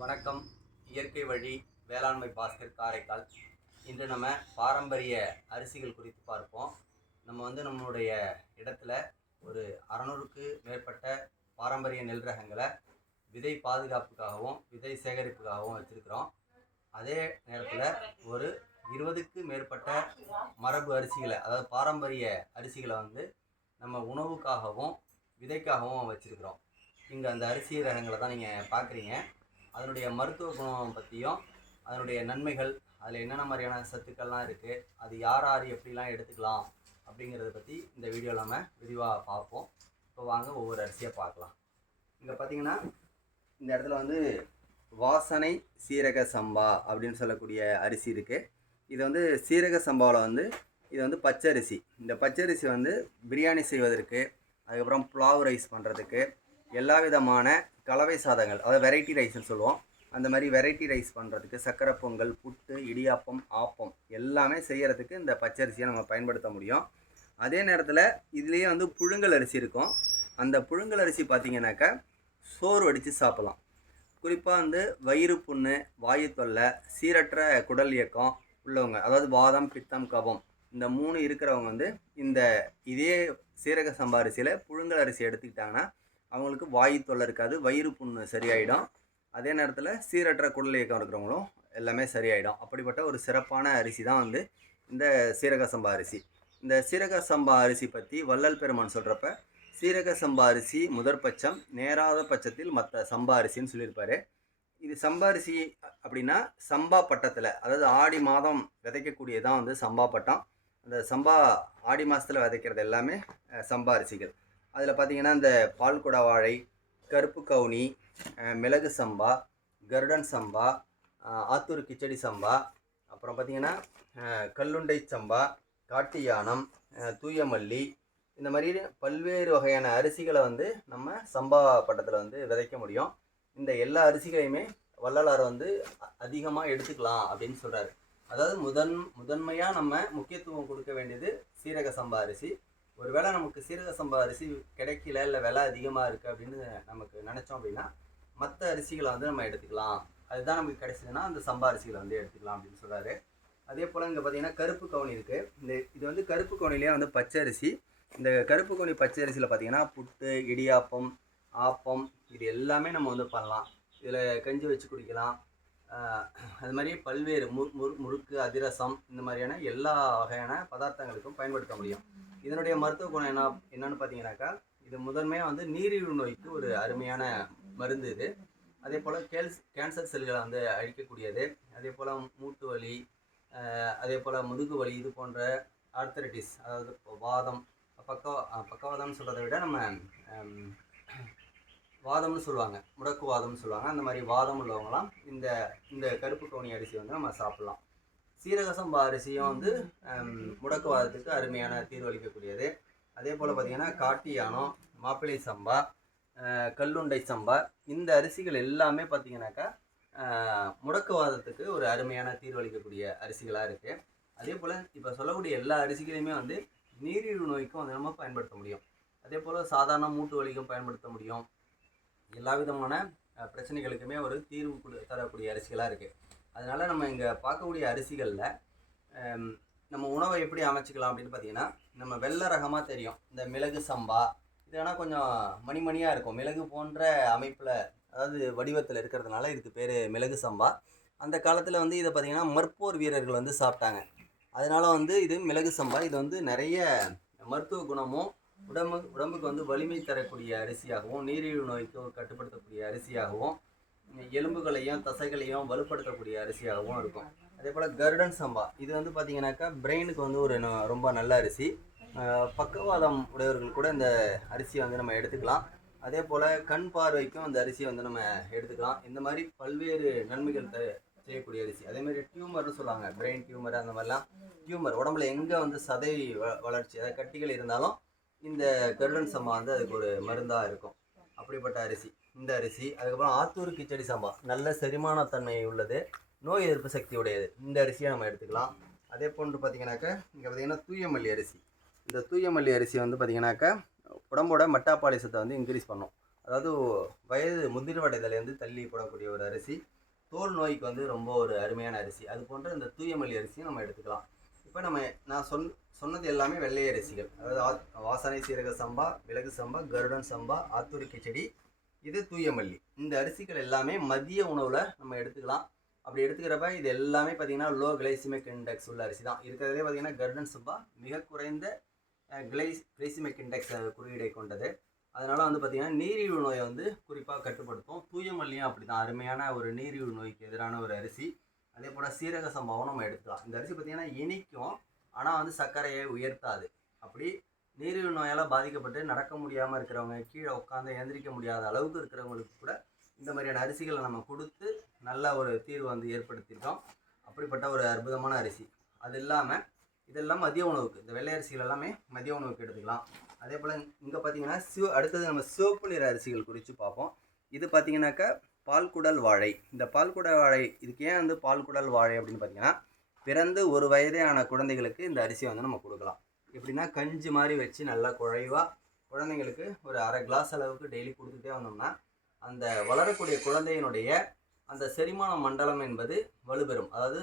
வணக்கம். இயற்கை வழி வேளாண்மை பாஸ்கர் காரைக்கால். இன்று நம்ம பாரம்பரிய அரிசிகள் குறித்து பார்ப்போம். நம்ம வந்து நம்மளுடைய இடத்துல ஒரு அறநூறுக்கு மேற்பட்ட பாரம்பரிய நெல் ரகங்களை விதை பாதுகாப்புக்காகவும் விதை சேகரிப்புக்காகவும் வச்சுருக்கிறோம். அதே நேரத்தில் ஒரு இருபதுக்கு மேற்பட்ட மரபு அரிசிகளை அதாவது பாரம்பரிய அரிசிகளை வந்து நம்ம உணவுக்காகவும் விதைக்காகவும் வச்சுருக்கிறோம். இங்கே அந்த அரிசி ரகங்களை தான் நீங்கள் பார்க்குறீங்க அதனுடைய மருத்துவ குணம் பற்றியும் அதனுடைய நன்மைகள் அதில் என்னென்ன மாதிரியான சத்துக்கள்லாம் இருக்குது அது யார் யார் எப்படிலாம் எடுத்துக்கலாம் அப்படிங்கிறத பற்றி இந்த வீடியோவில் நம்ம விரிவாக பார்ப்போம். இப்போ வாங்க ஒவ்வொரு அரிசியாக பார்க்கலாம். இங்கே பார்த்தீங்கன்னா இந்த இடத்துல வந்து வாசனை சீரக சம்பா அப்படின்னு சொல்லக்கூடிய அரிசி இருக்குது இது வந்து சீரக சம்பாவில் வந்து இது வந்து பச்சரிசி. இந்த பச்சரிசி வந்து பிரியாணி செய்வதற்கு அதுக்கப்புறம் புலாவ் ரைஸ் பண்ணுறதுக்கு எல்லா விதமான கலவை சாதங்கள் அதாவது வெரைட்டி ரைஸ்னு சொல்லுவோம். அந்த மாதிரி வெரைட்டி ரைஸ் பண்ணுறதுக்கு சக்கரை பொங்கல் புட்டு இடியாப்பம் ஆப்பம் எல்லாமே செய்கிறதுக்கு இந்த பச்சரிசியை நம்ம பயன்படுத்த முடியும். அதே நேரத்தில் இதுலேயே வந்து புழுங்கல் அரிசி இருக்கும். அந்த புழுங்கல் அரிசி பார்த்தீங்கன்னாக்கா சோறு வடித்து சாப்பிட்லாம். குறிப்பாக வந்து வயிறு புண்ணு வாயு தொல்லை சீரற்ற குடல் இயக்கம் உள்ளவங்க அதாவது வாதம் பித்தம் கபம் இந்த மூணு இருக்கிறவங்க வந்து இந்த இதே சீரக சம்பா அரிசியில் புழுங்கல் அரிசி எடுத்துக்கிட்டாங்கன்னா அவங்களுக்கு வாயு தொல்லை இருக்காது வயிறு புண்ணு சரியாயிடும். அதே நேரத்தில் சீரற்ற குடல் இயக்கம் இருக்கிறவங்களும் எல்லாமே சரியாயிடும். அப்படிப்பட்ட ஒரு சிறப்பான அரிசி தான் வந்து இந்த சீரக சம்பா அரிசி. இந்த சீரக சம்பா அரிசி பற்றி வள்ளல் பெருமான் சொல்கிறப்ப சீரக சம்பா அரிசி முதற் பட்சம் நேராத பட்சத்தில் மற்ற சம்பா அரிசின்னு சொல்லியிருப்பாரு. இது சம்பா அரிசி அப்படின்னா சம்பா பட்டத்தில் அதாவது ஆடி மாதம் விதைக்கக்கூடியதான் வந்து சம்பா பட்டம். அந்த சம்பா ஆடி மாதத்தில் விதைக்கிறது எல்லாமே சம்பா அரிசிகள். அதில் பார்த்தீங்கன்னா இந்த பால்குடா வாழை கருப்பு கவுனி மிளகு சம்பா கருடன் சம்பா ஆத்தூர் கிச்சடி சம்பா அப்புறம் பார்த்தீங்கன்னா கல்லுண்டை சம்பா காட்டு யானம் தூயமல்லி இந்த மாதிரி பல்வேறு வகையான அரிசிகளை வந்து நம்ம சம்பா பட்டத்தில் வந்து விதைக்க முடியும். இந்த எல்லா அரிசிகளையுமே வள்ளலார் வந்து அதிகமாக எடுத்துக்கலாம் அப்படின்னு சொல்கிறாரு அதாவது முதன் முதன்மையாக நம்ம முக்கியத்துவம் கொடுக்க வேண்டியது சீரக சம்பா அரிசி. ஒருவேளை நமக்கு சீரக சம்பா அரிசி கிடைக்கல இல்லை விலை அதிகமாக இருக்குது அப்படின்னு நமக்கு நினச்சோம் அப்படின்னா மற்ற அரிசிகளை வந்து நம்ம எடுத்துக்கலாம். அதுதான் நமக்கு கிடைச்சதுன்னா அந்த சம்பா அரிசிகளை வந்து எடுத்துக்கலாம் அப்படின்னு சொல்கிறாரு அதே போல் இங்கே பார்த்தீங்கன்னா கருப்பு கவுனி இருக்குது இந்த இது வந்து கருப்பு கவுனிலே வந்து பச்சை அரிசி. இந்த கருப்பு கவுனி பச்சை அரிசியில் பார்த்தீங்கன்னா புட்டு இடியாப்பம் ஆப்பம் இது எல்லாமே நம்ம வந்து பண்ணலாம். இதில் கஞ்சி வச்சு குடிக்கலாம். அது மாதிரி பல்வேறு மு முறு முறுக்கு அதிரசம் இந்த மாதிரியான எல்லா வகையான பதார்த்தங்களுக்கும் பயன்படுத்த முடியும். இதனுடைய மருத்துவ குணம் என்ன என்னன்னு பார்த்தீங்கன்னாக்கா இது முதன்மையாக வந்து நீரிழிவு நோய்க்கு ஒரு அருமையான மருந்து இது. அதே போல் கேல்ஸ் கேன்சர் செல்களை வந்து அழிக்கக்கூடியது. அதே போல் மூட்டு வலி அதே போல் முதுகு வலி இது போன்ற ஆர்த்தரைட்டிஸ் அதாவது வாதம் பக்க பக்கவாதம்னு சொல்கிறத விட நம்ம வாதம்னு சொல்லுவாங்க. முடக்கு வாதம்னு சொல்லுவாங்க. அந்த மாதிரி வாதம் உள்ளவங்களாம் இந்த இந்த கருப்பு கவுனி அரிசி வந்து நம்ம சாப்பிட்லாம். சீரக சம்பா அரிசியும் வந்து முடக்கு வாதத்துக்கு அருமையான தீர்வளிக்கக்கூடியது அதே போல் பார்த்தீங்கன்னா காட்டு யானம் மாப்பிள்ளை சம்பா கல்லுண்டை சம்பா இந்த அரிசிகள் எல்லாமே பார்த்தீங்கன்னாக்கா முடக்குவாதத்துக்கு ஒரு அருமையான தீர்வளிக்கக்கூடிய அரிசிகளாக இருக்குது அதே போல் இப்போ சொல்லக்கூடிய எல்லா அரிசிகளையுமே வந்து நீரிழிவு நோய்க்கும் வந்து நம்ம பயன்படுத்த முடியும். அதே போல் சாதாரண மூட்டு வலிக்கும் பயன்படுத்த முடியும். எல்லா விதமான பிரச்சனைகளுக்குமே ஒரு தீர்வு கொடு தரக்கூடிய அரிசிகளாக இருக்குது அதனால் நம்ம இங்கே பார்க்கக்கூடிய அரிசிகளில் நம்ம உணவை எப்படி அமைச்சிக்கலாம் அப்படின்னு பார்த்தீங்கன்னா நம்ம வெள்ளை ரகமாக தெரியும். இந்த மிளகு சம்பா இது கொஞ்சம் மணிமணியாக இருக்கும். மிளகு போன்ற அமைப்பில் அதாவது வடிவத்தில் இருக்கிறதுனால இதுக்கு பேர் மிளகு சம்பா. அந்த காலத்தில் வந்து இதை பார்த்தீங்கன்னா மற்போர் வீரர்கள் வந்து சாப்பிட்டாங்க. அதனால் வந்து இது மிளகு சம்பா. இது வந்து நிறைய மருத்துவ குணமும் உடம்பு உடம்புக்கு வந்து வலிமை தரக்கூடிய அரிசியாகவும் நீரிழிவு நோய்க்கு கட்டுப்படுத்தக்கூடிய அரிசியாகவும் எலும்புகளையும் தசைகளையும் வலுப்படுத்தக்கூடிய அரிசியாகவும் இருக்கும். அதே போல் கருடன் சம்பா. இது வந்து பார்த்தீங்கன்னாக்கா பிரெயினுக்கு வந்து ஒரு ந- ரொம்ப நல்ல அரிசி. பக்கவாதம் உடையவர்கள் கூட இந்த அரிசியை வந்து நம்ம எடுத்துக்கலாம். அதே போல் கண் பார்வைக்கும் அந்த அரிசியை வந்து நம்ம எடுத்துக்கலாம். இந்த மாதிரி பல்வேறு நன்மைகள் த செய்யக்கூடிய அரிசி. அதே மாதிரி டியூமர்னு சொல்லுவாங்க. பிரெயின் டியூமர் அந்த மாதிரிலாம். டியூமர் உடம்புல எங்கே வந்து சதை வ- வளர்ச்சி அதாவது கட்டிகள் இருந்தாலும் இந்த கருடன் சம்பா வந்து அதுக்கு ஒரு மருந்தாக இருக்கும். அப்படிப்பட்ட அரிசி. இந்த அரிசி அதுக்கப்புறம் ஆத்தூர் கிச்சடி சம்பா. நல்ல செரிமானத்தன்மை உள்ளது நோய் எதிர்ப்பு சக்தி உடையது. இந்த அரிசியை நம்ம எடுத்துக்கலாம். அதே போன்று பார்த்தீங்கன்னாக்க இங்கே பார்த்தீங்கன்னா தூயமல்லி அரிசி. இந்த தூயமல்லி அரிசி வந்து பார்த்திங்கனாக்கா உடம்போட மெட்டாபாலிசத்தை வந்து இன்க்ரீஸ் பண்ணும். அதாவது வயது முதிர்வடைதலேருந்து தள்ளி போடக்கூடிய ஒரு அரிசி. தோல் நோய்க்கு வந்து ரொம்ப ஒரு அருமையான அரிசி. அது போன்ற இந்த தூயமல்லி அரிசியும் நம்ம எடுத்துக்கலாம். இப்போ நம்ம நான் சொன் சொன்னது எல்லாமே வெள்ளை அரிசிகள். அதாவது வாசனை சீரக சம்பா மிளகு சம்பா கருடன் சம்பா ஆத்தூரி கிச்சடி இது தூயமல்லி இந்த அரிசிகள் எல்லாமே மதிய உணவில் நம்ம எடுத்துக்கலாம். அப்படி எடுத்துக்கிறப்ப இது எல்லாமே பார்த்தீங்கன்னா லோ கிளைசிமிக் இண்டெக்ஸ் உள்ள அரிசி தான். இருக்கிறதே பார்த்தீங்கன்னா கருடன் சம்பா மிக குறைந்த கிளைஸ் கிளைசிமிக் இண்டெக்ஸ் குறியீடை கொண்டது. அதனால் வந்து பார்த்திங்கன்னா நீரிழிவு நோயை வந்து குறிப்பாக கட்டுப்படுத்தும். தூயமல்லியும் அப்படி தான் அருமையான ஒரு நீரிழிவு நோய்க்கு எதிரான ஒரு அரிசி. அதே போல் சீரக சம்பாவும் நம்ம எடுத்துக்கலாம். இந்த அரிசி பார்த்திங்கன்னா இனிக்கும் ஆனால் வந்து சர்க்கரையை உயர்த்தாது. அப்படி நீரிழிவு நோயால் பாதிக்கப்பட்டு நடக்க முடியாமல் இருக்கிறவங்க கீழே உட்காந்து எந்திரிக்க முடியாத அளவுக்கு இருக்கிறவங்களுக்கு கூட இந்த மாதிரியான அரிசிகளை நம்ம கொடுத்து நல்ல ஒரு தீர்வு வந்து ஏற்படுத்தியிருக்கோம். அப்படிப்பட்ட ஒரு அற்புதமான அரிசி. அது இல்லாமல் இதெல்லாம் மதிய உணவுக்கு இந்த வெள்ளை அரிசிகள் எல்லாமே மதிய உணவுக்கு எடுத்துக்கலாம். அதே போல் இங்கே பார்த்தீங்கன்னா சிவ அடுத்தது நம்ம சிவப்பு நிற அரிசிகள் குறித்து பார்ப்போம். இது பார்த்தீங்கன்னாக்கா பால்குடல் வாழை. இந்த பால்குடல் வாழை இதுக்கு ஏன் வந்து பால்குடல் வாழை அப்படின்னு பார்த்தீங்கன்னா பிறந்து ஒரு வயதே ஆன குழந்தைகளுக்கு இந்த அரிசியை வந்து நம்ம கொடுக்கலாம். எப்படின்னா கஞ்சி மாதிரி வச்சு நல்லா குழைவாக குழந்தைங்களுக்கு ஒரு அரை கிளாஸ் அளவுக்கு டெய்லி கொடுத்துட்டே வந்தோம்னா அந்த வளரக்கூடிய குழந்தையினுடைய அந்த செரிமான மண்டலம் என்பது வலுப்பெறும். அதாவது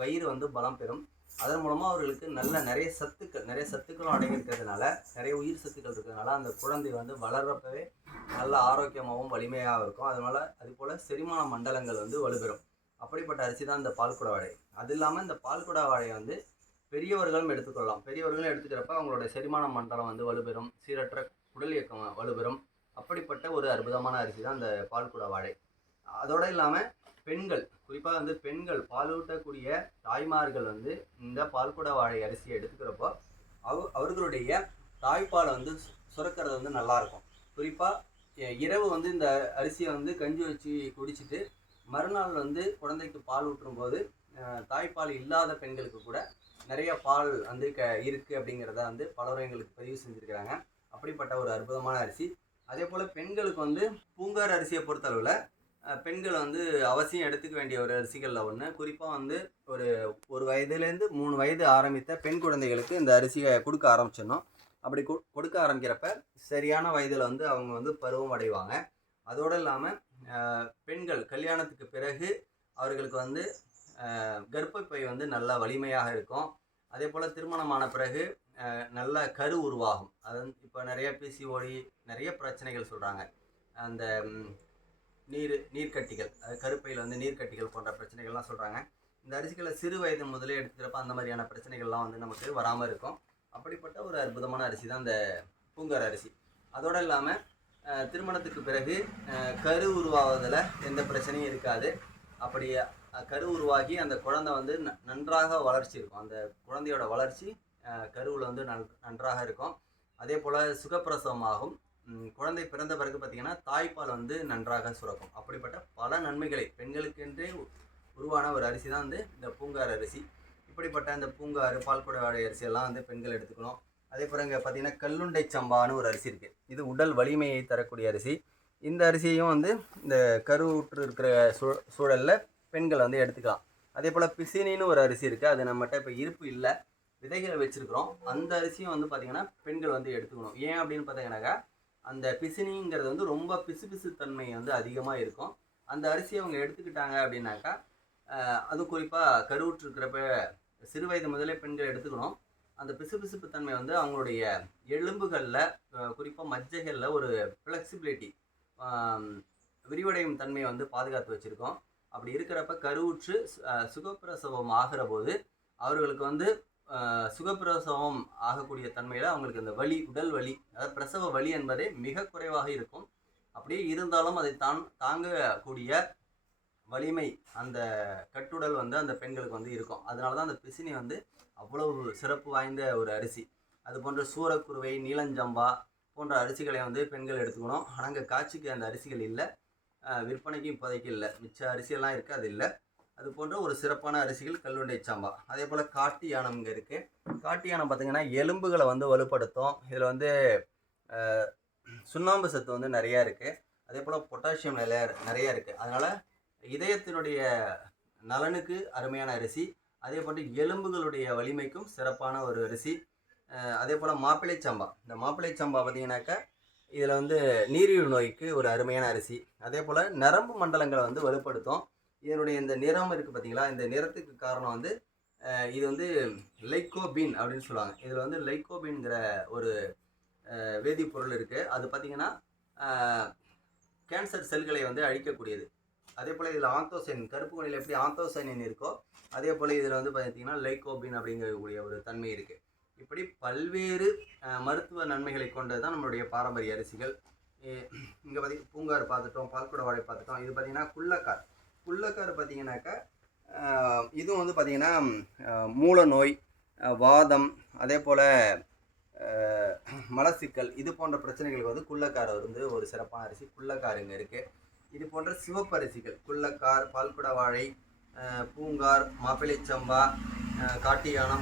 வயிறு வந்து பலம் பெறும். அதன் மூலமாக அவர்களுக்கு நல்ல நிறைய சத்துக்கள் நிறைய சத்துக்களும் அடங்கியிருக்கிறதுனால நிறைய உயிர் சத்துக்கள் இருக்கிறதுனால அந்த குழந்தை வந்து வளர்றப்பவே நல்ல ஆரோக்கியமாகவும் வலிமையாகவும் இருக்கும். அதனால அது போல் செரிமான மண்டலங்கள் வந்து வலுப்பெறும் அப்படிப்பட்ட அரிசி தான் இந்த பால்குடா வாழை அது இல்லாமல் இந்த பால்குடா வாழையை வந்து பெரியவர்களும் எடுத்துக்கொள்ளலாம். பெரியவர்களும் எடுத்துக்கிறப்ப அவங்களோட செரிமான மண்டலம் வந்து வலுப்பெறும் சீரற்ற குடல் இயக்கம் வலுப்பெறும் அப்படிப்பட்ட ஒரு அற்புதமான அரிசி தான் இந்த பால்குடா வாழை அதோடு இல்லாமல் பெண்கள் குறிப்பாக வந்து பெண்கள் பாலூட்டக்கூடிய தாய்மார்கள் வந்து இந்த பால்குட வாழை அரிசியை எடுத்துக்கிறப்போ அவ அவர்களுடைய தாய்ப்பாலை வந்து சு- சுரக்கிறது வந்து நல்லாயிருக்கும். குறிப்பாக இரவு வந்து இந்த அரிசியை வந்து கஞ்சி வச்சு குடிச்சிட்டு மறுநாள் வந்து குழந்தைக்கு பால் ஊற்றும் போது தாய்ப்பால் இல்லாத பெண்களுக்கு கூட நிறைய பால் வந்து க இருக்குது அப்படிங்கிறத வந்து பலரும் எங்களுக்கு பதிவு செஞ்சுருக்கிறாங்க. அப்படிப்பட்ட ஒரு அற்புதமான அரிசி. அதே போல் பெண்களுக்கு வந்து பூங்கார் அரிசியை பொறுத்தளவில் பெண்கள் வந்து அவசியம் எடுத்துக்க வேண்டிய ஒரு அரிசிகளில் ஒன்று குறிப்பாக வந்து ஒரு ஒரு வயதுலேருந்து மூணு வயது ஆரம்பித்த பெண் குழந்தைகளுக்கு இந்த அரிசியை கொடுக்க ஆரம்பிச்சிடணும். அப்படி கொடுக்க ஆரம்பிக்கிறப்ப சரியான வயதில் வந்து அவங்க வந்து பருவம் அடைவாங்க. அதோடு இல்லாமல் பெண்கள் கல்யாணத்துக்கு பிறகு அவர்களுக்கு வந்து கர்ப்பப்பை வந்து நல்லா வலிமையாக இருக்கும். அதே போல் திருமணமான பிறகு நல்ல கரு உருவாகும். அது இப்போ நிறைய பிசிஓடி நிறைய பிரச்சனைகள் சொல்கிறாங்க அந்த நீர் நீர்க்கட்டிகள். அது கருப்பையில் வந்து நீர்க்கட்டிகள் போன்ற பிரச்சனைகள்லாம் சொல்கிறாங்க இந்த அரிசிகளை சிறு வயது முதலே எடுத்துக்கிறப்ப அந்த மாதிரியான பிரச்சனைகள்லாம் வந்து நமக்கு வராமல் இருக்கும். அப்படிப்பட்ட ஒரு அற்புதமான அரிசி தான் இந்த பூங்கார் அரிசி. அதோடு இல்லாமல் திருமணத்துக்கு பிறகு கரு உருவாவதில் எந்த பிரச்சனையும் இருக்காது. அப்படி கரு உருவாகி அந்த குழந்தை வந்து ந- நன்றாக வளர்ச்சி இருக்கும். அந்த குழந்தையோட வளர்ச்சி கருவில் வந்து நன் நன்றாக இருக்கும். அதே போல் சுகப்பிரசவமாகும். குழந்தை பிறந்த பிறகு பார்த்திங்கன்னா தாய்ப்பால் வந்து நன்றாக சுரக்கும். அப்படிப்பட்ட பல நன்மைகளை பெண்களுக்கென்றே உருவான ஒரு அரிசி தான் வந்து இந்த பூங்கார் அரிசி. இப்படிப்பட்ட இந்த பூங்காறு பால்குட வாழை அரிசி எல்லாம் வந்து பெண்கள் எடுத்துக்கணும். அதே போல் இங்கே பார்த்தீங்கன்னா கல்லுண்டை சம்பான்னு ஒரு அரிசி இருக்குது இது உடல் வலிமையை தரக்கூடிய அரிசி. இந்த அரிசியையும் வந்து இந்த கருவுற்று இருக்கிற சூ சூழலில் பெண்கள் வந்து எடுத்துக்கலாம். அதே போல் பிசினின்னு ஒரு அரிசி இருக்குது அது நம்மகிட்ட இப்போ இருப்பு இல்லை. விதைகளை வச்சுருக்குறோம். அந்த அரிசியும் வந்து பார்த்திங்கன்னா பெண்கள் வந்து எடுத்துக்கணும். ஏன் அப்படின்னு பார்த்தீங்கன்னாக்கா அந்த பிசினிங்கிறது வந்து ரொம்ப பிசுபிசு தன்மை வந்து அதிகமாக இருக்கும். அந்த அரிசியை அவங்க எடுத்துக்கிட்டாங்க அப்படின்னாக்கா அது குறிப்பாக கருவுற்றிருக்கிறப்ப சிறு வயது முதலே பெண்கள் எடுத்துக்கணும். அந்த பிசுபிசுப்பு தன்மை வந்து அவங்களுடைய எலும்புகளில் குறிப்பாக மஜ்ஜைகளில் ஒரு ஃப்ளெக்சிபிலிட்டி விரிவடையும் தன்மையை வந்து பாதுகாத்து வச்சுருக்கோம். அப்படி இருக்கிறப்ப கருவுற்று சுகப்பிரசவம் ஆகிற போது அவர்களுக்கு வந்து சுகப்பிரசவம் ஆகக்கூடிய தன்மையில் அவங்களுக்கு இந்த வலி உடல் வலி அதாவது பிரசவ வலி என்பதே மிக குறைவாக இருக்கும். அப்படியே இருந்தாலும் அதை தான் தாங்கக்கூடிய வலிமை அந்த கட்டுடல் வந்து அந்த பெண்களுக்கு வந்து இருக்கும். அதனால தான் அந்த பிசினி வந்து அவ்வளவு சிறப்பு வாய்ந்த ஒரு அரிசி. அது போன்ற சூரக்குருவை நீலஞ்சம்பா போன்ற அரிசிகளை வந்து பெண்கள் எடுத்துக்கணும். ஆனால் அங்கே காட்சிக்கு அந்த அரிசிகள் இல்லை. விற்பனைக்கும் விற்பனைக்கு இப்போதைக்கு இல்லை. மிச்ச அரிசியெல்லாம் இருக்குது அது இல்லை. அது போன்ற ஒரு சிறப்பான அரிசிகள் கல்லுண்டை சாம்பா. அதே போல் காட்டு யானம் இங்கே இருக்குது காட்டு யானம் பார்த்திங்கன்னா எலும்புகளை வந்து வலுப்படுத்தும். இதில் வந்து சுண்ணாம்பு சத்து வந்து நிறையா இருக்குது அதே போல் பொட்டாசியம் நிறையா நிறையா இருக்குது அதனால் இதயத்தினுடைய நலனுக்கு அருமையான அரிசி. அதே போன்று எலும்புகளுடைய வலிமைக்கும் சிறப்பான ஒரு அரிசி. அதே போல் மாப்பிள்ளை சம்பா. இந்த மாப்பிள்ளை சம்பா பார்த்தீங்கன்னாக்கா இதில் வந்து நீரிழிவு நோய்க்கு ஒரு அருமையான அரிசி. அதே போல் நரம்பு மண்டலங்களை வந்து வலுப்படுத்தும். இதனுடைய இந்த நிறம் இருக்குது பார்த்தீங்களா இந்த நிறத்துக்கு காரணம் வந்து இது வந்து லைக்கோபின் அப்படின்னு சொல்லுவாங்க. இதில் வந்து லைக்கோபீன்கிற ஒரு வேதிப்பொருள் இருக்குது அது பார்த்தீங்கன்னா கேன்சர் செல்களை வந்து அழிக்கக்கூடியது. அதே போல் இதில் ஆந்தோசைன் கருப்பு கொடியில் எப்படி ஆந்தோசைனின் இருக்கோ அதே போல் இதில் வந்து பார்த்தீங்கன்னா லைக்கோபின் அப்படிங்கக்கூடிய ஒரு தன்மை இருக்குது இப்படி பல்வேறு மருத்துவ நன்மைகளை கொண்டது தான் நம்மளுடைய பாரம்பரிய அரிசிகள். இங்கே பார்த்தி பூங்கார் பார்த்துட்டோம் பால்குட வாழை பார்த்துட்டோம். இது பார்த்திங்கன்னா குள்ளக்கார் புள்ளக்கார் பார்த்தீங்கன்னாக்கா இதுவும் வந்து பார்த்திங்கன்னா மூல நோய் வாதம் அதே போல் மலசிக்கல் இது போன்ற பிரச்சனைகளுக்கு வந்து குள்ளக்கார் வந்து ஒரு சிறப்பான அரிசி குள்ளக்கார் இங்கே இருக்குது இது போன்ற சிவப்பரிசிகள் குள்ளக்கார் பால்குட வாழை பூங்கார் மாப்பிள்ளை சம்பா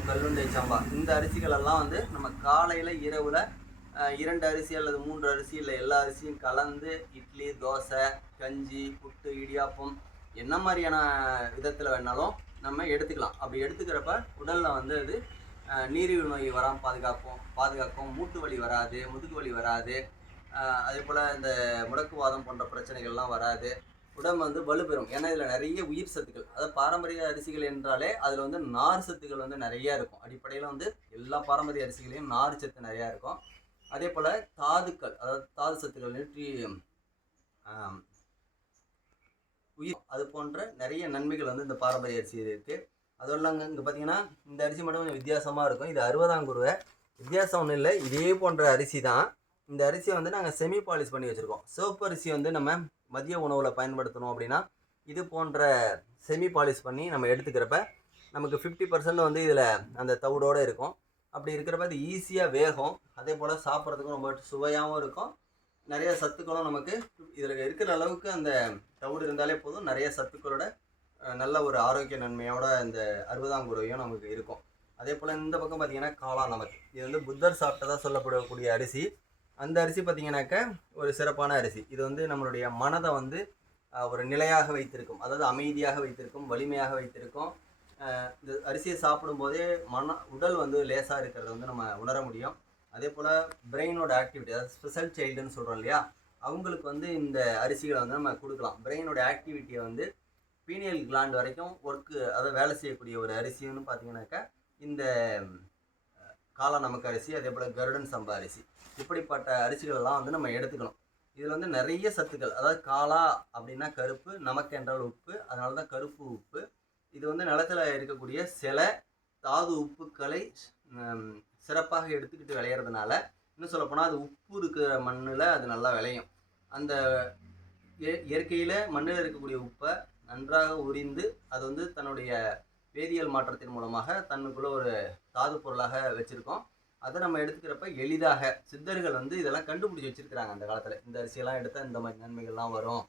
கல்லுண்டை சம்பா இந்த அரிசிகள் எல்லாம் வந்து நம்ம காலையில் இரவில் இரண்டு அரிசி அல்லது மூன்று அரிசி இல்லை எல்லா அரிசியும் கலந்து இட்லி தோசை கஞ்சி புட்டு இடியாப்பம் என்ன மாதிரியான விதத்தில் வேணாலும் நம்ம எடுத்துக்கலாம். அப்படி எடுத்துக்கிறப்ப உடலில் வந்து அது நீரிழிவு நோய் வராமல் பாதுகாப்போம் பாதுகாக்கும். மூட்டு வலி வராது முதுகு வலி வராது. அதே போல் இந்த முடக்குவாதம் போன்ற பிரச்சனைகள்லாம் வராது. உடம்பு வந்து வலுப்பெறும். ஏன்னா இதில் நிறைய உயிர் சத்துக்கள். அதாவது பாரம்பரிய அரிசிகள் என்றாலே அதில் வந்து நார் சத்துக்கள் வந்து நிறையா இருக்கும். அடிப்படையில் வந்து எல்லா பாரம்பரிய அரிசிகளையும் நார் சத்து நிறையா இருக்கும். அதே போல் தாதுக்கள் அதாவது தாது சத்துக்கள் நியூட்ரி உயிர் அது போன்ற நிறைய நன்மைகள் வந்து இந்த பாரம்பரிய அரிசி இருக்குது அதுவும் இல்லாமல் இங்கே பார்த்தீங்கன்னா இந்த அரிசி மட்டும் கொஞ்சம் வித்தியாசமாக இருக்கும். இது அறுபதாம் குருவை. வித்தியாசம் ஒன்றும் இல்லை. இதே போன்ற அரிசி தான் இந்த அரிசியை வந்து நாங்கள் செமி பாலிஷ் பண்ணி வச்சுருக்கோம். சிவப்பு அரிசி வந்து நம்ம மதிய உணவில் பயன்படுத்தணும் அப்படின்னா இது போன்ற செமி பாலிஷ் பண்ணி நம்ம எடுத்துக்கிறப்ப நமக்கு ஃபிஃப்டி பர்சன்ட் வந்து இதில் அந்த தவிடோடு இருக்கும். அப்படி இருக்கிறப்ப அது ஈஸியாக வேகும். அதே போல் சாப்பிட்றதுக்கும் ரொம்ப சுவையாகவும் இருக்கும். நிறைய சத்துக்களும் நமக்கு இதில் இருக்கிற அளவுக்கு அந்த தவிடு இருந்தாலே போதும். நிறைய சத்துக்களோட நல்ல ஒரு ஆரோக்கிய நன்மையோட இந்த அறுபதாம் குருவையும் நமக்கு இருக்கும். அதே போல் இந்த பக்கம் பார்த்தீங்கன்னா காளான் நமக்கு இது வந்து புத்தர் சாப்பிட்டதாக சொல்லப்படக்கூடிய அரிசி. அந்த அரிசி பார்த்தீங்கன்னாக்க ஒரு சிறப்பான அரிசி. இது வந்து நம்மளுடைய மனதை வந்து ஒரு நிலையாக வைத்திருக்கும். அதாவது அமைதியாக வைத்திருக்கும் வலிமையாக வைத்திருக்கும். இந்த அரிசியை சாப்பிடும்போதே மன உடல் வந்து லேசாக இருக்கிறத வந்து நம்ம உணர முடியும். அதே போல் பிரெயினோட ஆக்டிவிட்டி அதாவது ஸ்பெஷல் சைல்டுன்னு சொல்கிறோம் இல்லையா? அவங்களுக்கு வந்து இந்த அரிசிகளை வந்து நம்ம கொடுக்கலாம். பிரெயினோட ஆக்டிவிட்டியை வந்து பீனியல் கிளாண்ட் வரைக்கும் ஒர்க்கு அதாவது வேலை செய்யக்கூடிய ஒரு அரிசின்னு பார்த்தீங்கன்னாக்கா இந்த காளா நமக்கு அரிசி அதே போல் கருடன் சம்பா அரிசி. இப்படிப்பட்ட அரிசிகளெல்லாம் வந்து நம்ம எடுத்துக்கணும். இதில் வந்து நிறைய சத்துக்கள் அதாவது காளா அப்படின்னா கருப்பு நமக்கு என்றால் உப்பு அதனால தான் கருப்பு உப்பு. இது வந்து நிலத்தில் இருக்கக்கூடிய சில தாது உப்புக்களை சிறப்பாக எடுத்துக்கிட்டு விளையிறதுனால இன்னும் சொல்லப்போனால் அது உப்பு இருக்கிற மண்ணில் அது நல்லா விளையும். அந்த இயற்கையில் மண்ணில் இருக்கக்கூடிய உப்பை நன்றாக உரிந்து அது வந்து தன்னுடைய வேதியியல் மாற்றத்தின் மூலமாக தன்னுக்குள்ள ஒரு தாது பொருளாக வச்சுருக்கோம். அதை நம்ம எடுத்துக்கிறப்ப எளிதாக சித்தர்கள் வந்து இதெல்லாம் கண்டுபிடிச்சி வச்சிருக்கிறாங்க அந்த காலத்தில். இந்த அரிசியெல்லாம் எடுத்தால் இந்த மாதிரி நன்மைகள்லாம் வரும்.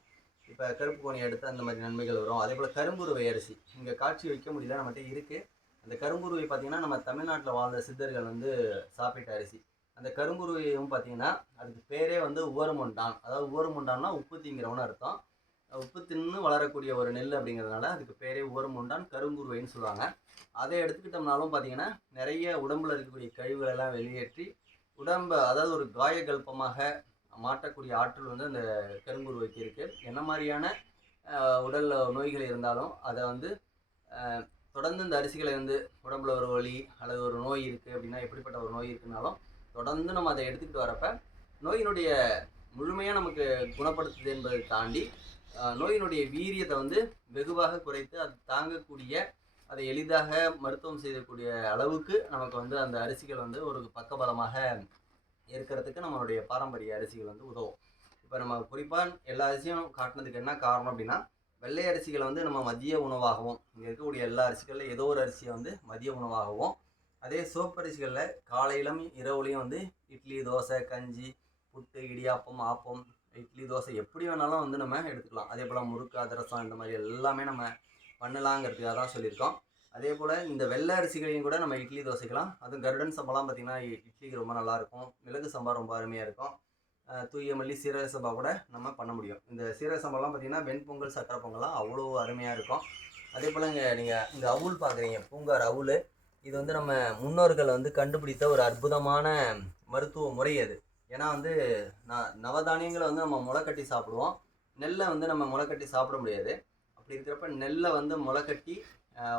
இப்போ கருப்பு கோணி எடுத்தால் அந்த மாதிரி நன்மைகள் வரும். அதே போல் கரும்புருவை அரிசி இங்கே காட்சி வைக்க முடியல நம்மகிட்ட இருக்குது அந்த கரும்புருவை பார்த்தீங்கன்னா நம்ம தமிழ்நாட்டில் வாழ்ந்த சித்தர்கள் வந்து சாப்பிட்ட அரிசி. அந்த கரும்புருவையும் பார்த்தீங்கன்னா அதுக்கு பேரே வந்து உவரமுண்டான். அதாவது உவரமுண்டான்னா உப்பு திங்கிறவனு அர்த்தம். உப்பு தின்னு வளரக்கூடிய ஒரு நெல் அப்படிங்கிறதுனால அதுக்கு பேரே உவரமுண்டான் கருங்குருவைன்னு சொல்லுவாங்க. அதை எடுத்துக்கிட்டோம்னாலும் பார்த்தீங்கன்னா நிறைய உடம்புல இருக்கக்கூடிய கழிவுகளை எல்லாம் வெளியேற்றி உடம்பை அதாவது ஒரு காயகல்பமாக மாட்டக்கூடிய ஆற்றல் வந்து அந்த கருங்குருவைக்கு இருக்குது என்ன மாதிரியான உடலில் உடல் நோய்கள் இருந்தாலும் அதை வந்து தொடர்ந்து இந்த அரிசிகளை வந்து உடம்புல ஒரு வலி அல்லது ஒரு நோய் இருக்குது அப்படின்னா எப்படிப்பட்ட ஒரு நோய் இருக்குனாலும் தொடர்ந்து நம்ம அதை எடுத்துக்கிட்டு வரப்ப நோயினுடைய முழுமையாக நமக்கு குணப்படுத்துது என்பதை தாண்டி நோயினுடைய வீரியத்தை வந்து வெகுவாக குறைத்து அது தாங்கக்கூடிய அதை எளிதாக மருத்துவம் செய்யக்கூடிய அளவுக்கு நமக்கு வந்து அந்த அரிசிகள் வந்து ஒரு பக்கபலமாக இருக்கிறதுக்கு நம்மளுடைய பாரம்பரிய அரிசிகள் வந்து உதவும். இப்போ நம்ம குறிப்பாக எல்லா அரிசியும் காட்டினதுக்கு என்ன காரணம் அப்படின்னா வெள்ளை அரிசிகளை வந்து நம்ம மதிய உணவாகவும் இங்கே இருக்கக்கூடிய எல்லா அரிசிகளில் ஏதோ ஒரு அரிசியை வந்து மதிய உணவாகவும் அதே சோப்பு அரிசிகளில் காலையிலும் இரவுலையும் வந்து இட்லி தோசை கஞ்சி புட்டு இடியாப்பம் ஆப்பம் இட்லி தோசை எப்படி வேணாலும் வந்து நம்ம எடுத்துக்கலாம். அதே போல் முறுக்கு அதிரசம் இந்த மாதிரி எல்லாமே நம்ம பண்ணலாங்கிறதுக்காக தான் சொல்லியிருக்கோம். அதே போல் இந்த வெள்ளை அரிசிகளையும் கூட நம்ம இட்லி தோசைக்கலாம் அதுவும் கருடன் சம்பாலாம் பார்த்திங்கன்னா இட்லிக்கு ரொம்ப நல்லாயிருக்கும் மிளகு சம்பா ரொம்ப அருமையாக இருக்கும். தூய மல்லி சீரக சம்பா கூட நம்ம பண்ண முடியும். இந்த சீரக சம்பாலாம் பார்த்திங்கன்னா வெண்பொங்கல் சக்கரை பொங்கல்லாம் அவ்வளோ அருமையாக இருக்கும். அதே போல் இங்கே நீங்கள் இந்த அவுல் பார்க்குறீங்க பூங்கார் அவுல். இது வந்து நம்ம முன்னோர்கள் வந்து கண்டுபிடித்த ஒரு அற்புதமான மருத்துவ முறை அது. ஏன்னா வந்து நான் நவதானியங்களை வந்து நம்ம முளைக்கட்டி சாப்பிடுவோம். நெல்லை வந்து நம்ம முளைக்கட்டி சாப்பிட முடியாது. அப்படி இருக்கிறப்ப நெல்லை வந்து முளைக்கட்டி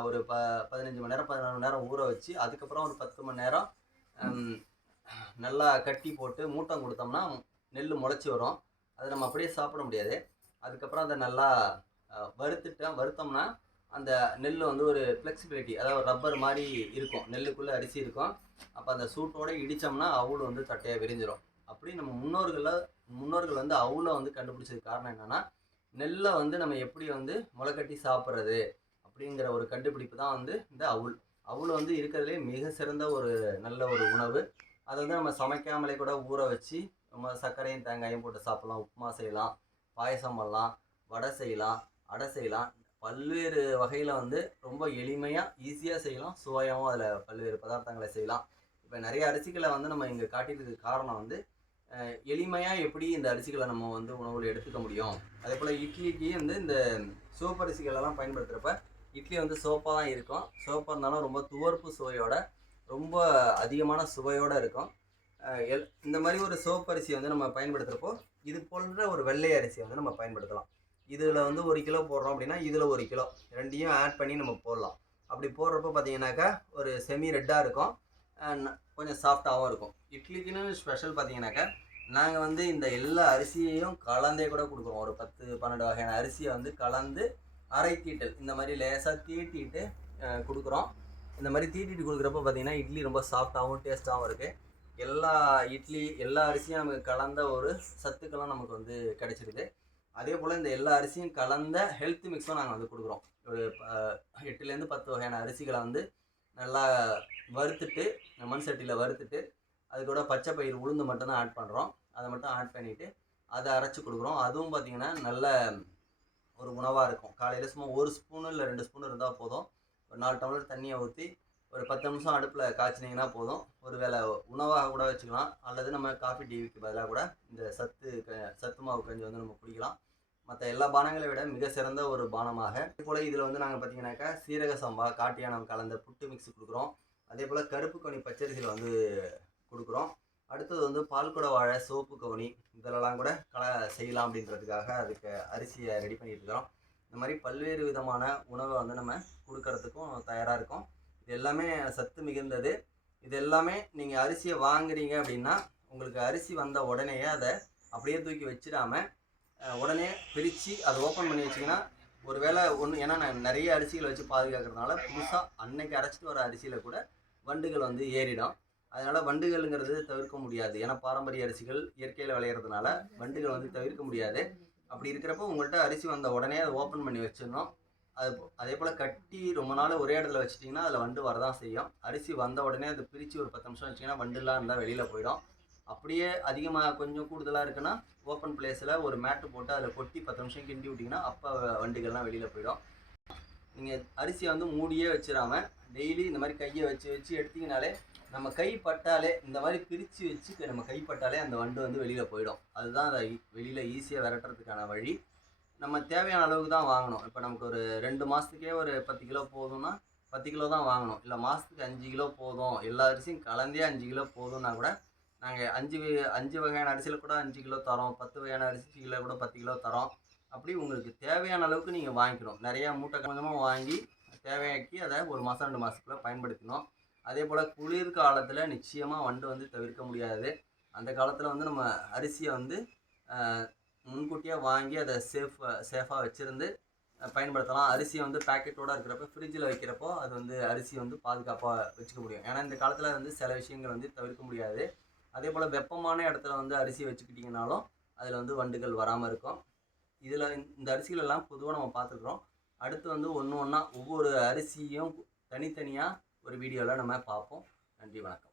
ஒரு ப பதினஞ்சு மணி நேரம் பதினாறு மணி நேரம் ஊற வச்சு அதுக்கப்புறம் ஒரு பத்து மணி நேரம் நல்லா கட்டி போட்டு மூட்டம் கொடுத்தோம்னா நெல் முளைச்சி வரும். அதை நம்ம அப்படியே சாப்பிட முடியாது. அதுக்கப்புறம் அதை நல்லா வறுத்துட்டேன் வறுத்தோம்னா அந்த நெல் வந்து ஒரு ஃப்ளெக்சிபிலிட்டி அதாவது ரப்பர் மாதிரி இருக்கும். நெல்லுக்குள்ளே அரிசி இருக்கும். அப்போ அந்த சூட்டோட இடித்தோம்னா அவுள் வந்து தட்டையாக விரிஞ்சிடும் அப்படி நம்ம முன்னோர்களில் முன்னோர்கள் வந்து அவுளை வந்து கண்டுபிடிச்சதுக்கு காரணம் என்னென்னா நெல்லை வந்து நம்ம எப்படி வந்து முளைக்கட்டி சாப்பிட்றது அப்படிங்கிற ஒரு கண்டுபிடிப்பு தான் வந்து இந்த அவுள். அவுள் வந்து இருக்கிறதுலே மிக சிறந்த ஒரு நல்ல ஒரு உணவு. அதை வந்து நம்ம சமைக்காமலே கூட ஊற வச்சு நம்ம சர்க்கரையும் தேங்காயும் போட்டு சாப்பிட்லாம். உப்புமா செய்யலாம். பாயசம் பண்ணலாம். வடை செய்யலாம். அடை செய்யலாம். பல்வேறு வகையில் வந்து ரொம்ப எளிமையாக ஈஸியாக செய்யலாம். சுவையாகவும் அதில் பல்வேறு பதார்த்தங்களை செய்யலாம். இப்போ நிறைய அரிசிகளை வந்து நம்ம இங்கே காட்டியதுக்கு காரணம் வந்து எளிமையாக எப்படி இந்த அரிசிகளை நம்ம வந்து உணவில் எடுத்துக்க முடியும்? அதே போல் இட்லிக்கு வந்து இந்த சோப்பு அரிசிகளெல்லாம் பயன்படுத்துகிறப்ப இட்லி வந்து சோப்பாக தான் இருக்கும். சோப்பாக இருந்தாலும் ரொம்ப துவர்ப்பு சுவையோட ரொம்ப அதிகமான சுவையோடு இருக்கும். எல் இந்த மாதிரி ஒரு சோப்பு அரிசியை வந்து நம்ம பயன்படுத்துகிறப்போ இது போன்ற ஒரு வெள்ளை அரிசியை வந்து நம்ம பயன்படுத்தலாம். இதில் வந்து ஒரு கிலோ போடுறோம் அப்படின்னா இதில் ஒரு கிலோ. ரெண்டையும் ஆட் பண்ணி நம்ம போடலாம். அப்படி போடுறப்ப பார்த்தீங்கன்னாக்கா ஒரு செமி ரெட்டாக இருக்கும். கொஞ்சம் சாஃப்டாகவும் இருக்கும். இட்லிக்குன்னு ஸ்பெஷல் பார்த்தீங்கன்னாக்கா நாங்கள் வந்து இந்த எல்லா அரிசியையும் கலந்தே கூட கொடுக்குறோம். ஒரு பத்து பன்னெண்டு வகையான அரிசியை வந்து கலந்து அரை தீட்டல் இந்த மாதிரி லேசாக தீட்டிட்டு கொடுக்குறோம். இந்த மாதிரி தீட்டிட்டு கொடுக்குறப்ப பார்த்தீங்கன்னா இட்லி ரொம்ப சாஃப்டாகவும் டேஸ்ட்டாகவும் இருக்குது எல்லா இட்லி எல்லா அரிசியும் நமக்கு கலந்த ஒரு சத்துக்கெல்லாம் நமக்கு வந்து கிடைச்சிருது. அதே போல் இந்த எல்லா அரிசியும் கலந்த ஹெல்த் மிக்ஸும் நாங்கள் வந்து கொடுக்குறோம். ஒரு எட்டுலேருந்து பத்து வகையான அரிசிகளை வந்து நல்லா வறுத்துட்டு மண் சட்டியில் வறுத்துட்டு அது கூட பச்சை பயிர் உளுந்து மட்டும்தான் ஆட் பண்ணுறோம் அதை மட்டும் ஆட் பண்ணிவிட்டு அதை அரைச்சி கொடுக்குறோம். அதுவும் பார்த்திங்கன்னா நல்ல ஒரு உணவாக இருக்கும். காலையில் சும்மா ஒரு ஸ்பூனு இல்லை ரெண்டு ஸ்பூன் இருந்தால் போதும். ஒரு நாலு டம்ளர் தண்ணியை ஊற்றி ஒரு பத்து நிமிஷம் அடுப்பில் காய்ச்சினீங்கன்னா போதும். ஒரு வேளை உணவாக கூட வச்சுக்கலாம். அல்லது நம்ம காஃபி டீக்கு பதிலாக கூட இந்த சத்து க- சத்து மாவு கஞ்சி வந்து நம்ம குடிக்கலாம். மற்ற எல்லா பானங்களை விட மிக சிறந்த ஒரு பானமாக. அதே போல் இதில் வந்து நாங்கள் பார்த்தீங்கன்னாக்கா சீரக சம்பா காட்டியானம் கலந்த புட்டு மிக்ஸ் கொடுக்குறோம். அதே போல் கருப்பு கவுனி பச்சரிசியில் வந்து கொடுக்குறோம். அடுத்தது வந்து பால்குட வாழை சோப்பு கவுனி இதெல்லாம் கூட கல செய்யலாம் அப்படின்றதுக்காக அதுக்கு அரிசியை ரெடி பண்ணிட்டு இருக்கிறோம். இந்த மாதிரி பல்வேறு விதமான உணவை வந்து நம்ம கொடுக்கறதுக்கும் தயாராக இருக்கும். எல்லாமே சத்து மிகுந்தது. இது எல்லாமே நீங்கள் அரிசியை வாங்குறீங்க அப்படின்னா உங்களுக்கு அரிசி வந்த உடனே அதை அப்படியே தூக்கி வச்சிடாம உடனே பிரித்து அதை ஓப்பன் பண்ணி வச்சிங்கன்னா ஒருவேளை ஒன்று ஏன்னா நான் நிறைய அரிசிகளை வச்சு பாதுகாக்கிறதுனால புதுசாக அன்னைக்கு அரைச்சிட்டு வர அரிசியில் கூட வண்டுகள் வந்து ஏறிடும். அதனால் வண்டுகள்ங்கிறது தவிர்க்க முடியாது. ஏன்னா பாரம்பரிய அரிசிகள் இயற்கையில் விளையிறதுனால வண்டுகள் வந்து தவிர்க்க முடியாது. அப்படி இருக்கிறப்போ உங்கள்கிட்ட அரிசி வந்த உடனே அதை ஓப்பன் பண்ணி வச்சிடணும். அது அதே போல் கட்டி ரொம்ப நாள் ஒரே இடத்துல வச்சிட்டிங்கன்னா அதில் வண்டு வரதான் செய்யும். அரிசி வந்த உடனே அதை பிரித்து ஒரு பத்து நிமிஷம் வச்சிங்கன்னா வண்டுலாம் இருந்தால் வெளியில் போயிடும். அப்படியே அதிகமாக கொஞ்சம் கூடுதலாக இருக்குன்னா ஓப்பன் பிளேஸில் ஒரு மேட்டு போட்டு அதில் கொட்டி பத்து நிமிஷம் கிண்டி விட்டிங்கன்னா அப்போ வண்டுகள்லாம் வெளியில் போயிடும். நீங்கள் அரிசியை வந்து மூடியே வச்சிடாம டெய்லி இந்த மாதிரி கையை வச்சு வச்சு எடுத்திங்கனாலே நம்ம கை பட்டாலே இந்த மாதிரி பிரித்து வச்சு நம்ம கை பட்டாலே அந்த வண்டு வந்து வெளியில் போயிடும். அதுதான் அதை வெளியில் ஈஸியாக விரட்டுறதுக்கான வழி. நம்ம தேவையான அளவுக்கு தான் வாங்கணும். இப்போ நமக்கு ஒரு ரெண்டு மாதத்துக்கே ஒரு பத்து கிலோ போதும்னா பத்து கிலோ தான் வாங்கணும். இல்லை மாதத்துக்கு அஞ்சு கிலோ போதும். எல்லா அரிசியும் கலந்தே அஞ்சு கிலோ போதும்னா கூட நாங்கள் அஞ்சு அஞ்சு வகையான அரிசியில் கூட அஞ்சு கிலோ தரோம். பத்து வகையான அரிசியில் கூட பத்து கிலோ தரோம். அப்படி உங்களுக்கு தேவையான அளவுக்கு நீங்கள் வாங்கிக்கணும். நிறையா மூட்டை கொஞ்சமாக வாங்கி தேவையாக்கி அதை ஒரு மாதம் ரெண்டு மாதத்துக்குள்ளே பயன்படுத்தணும் அதே போல் குளிர் காலத்தில் நிச்சயமாக வண்டு வந்து தவிர்க்க முடியாது. அந்த காலத்தில் வந்து நம்ம அரிசியை வந்து முன்கூட்டியே வாங்கி அதை சேஃப் சேஃபாக வச்சுருந்து பயன்படுத்தலாம். அரிசியை வந்து பேக்கெட்டோடு இருக்கிறப்ப ஃப்ரிட்ஜில் வைக்கிறப்போ அது வந்து அரிசி வந்து பாதுகாப்பாக வச்சுக்க முடியும். ஏன்னா இந்த காலத்தில் வந்து சில விஷயங்கள் வந்து தவிர்க்க முடியாது. அதே போல் வெப்பமான இடத்துல வந்து அரிசி வச்சுக்கிட்டிங்கனாலும் அதில் வந்து வண்டுகள் வராமல் இருக்கும். இதில் இந்த அரிசிகள் எல்லாம் பொதுவாக நம்ம பார்த்துருக்குறோம் அடுத்து வந்து ஒன்று ஒன்றா ஒவ்வொரு அரிசியும் தனித்தனியாக ஒரு வீடியோவில் நம்ம பார்ப்போம். நன்றி வணக்கம்.